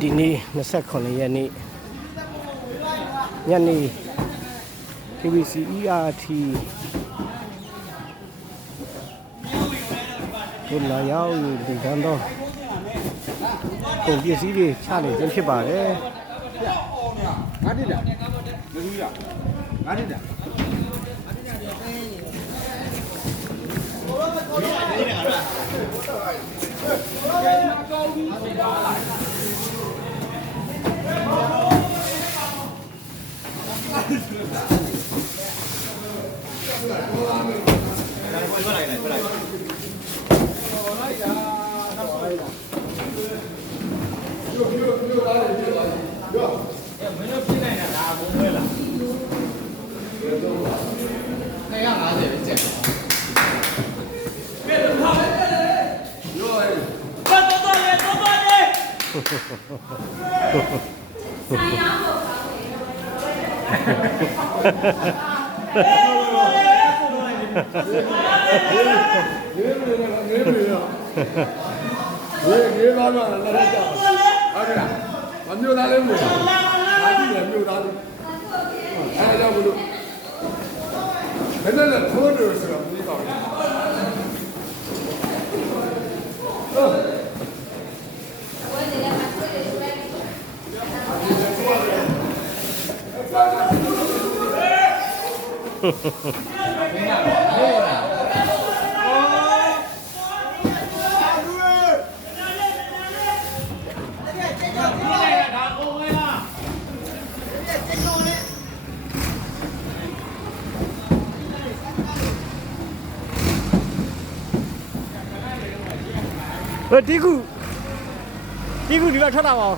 ဒီနေ့29ရက်နေ့ညနေ KBC ERT တို့လာရောက်ဒီကံတော့ကုန်ပစ္စည်းတွေချနေခြင်းဖြစ်ပါတယ်ငါတိတာမလူရငါတိတာမျိုးသားလေးမျိုးအားကြည့်တယ်မျိုးသားလေးအဲဒါကြောင့်မလို့ဘယ်နဲ့လဲထိုးတယ်ဆိုတော့ပြီးပါဘူးတီကူဒီမှာထွက်လာပါဦး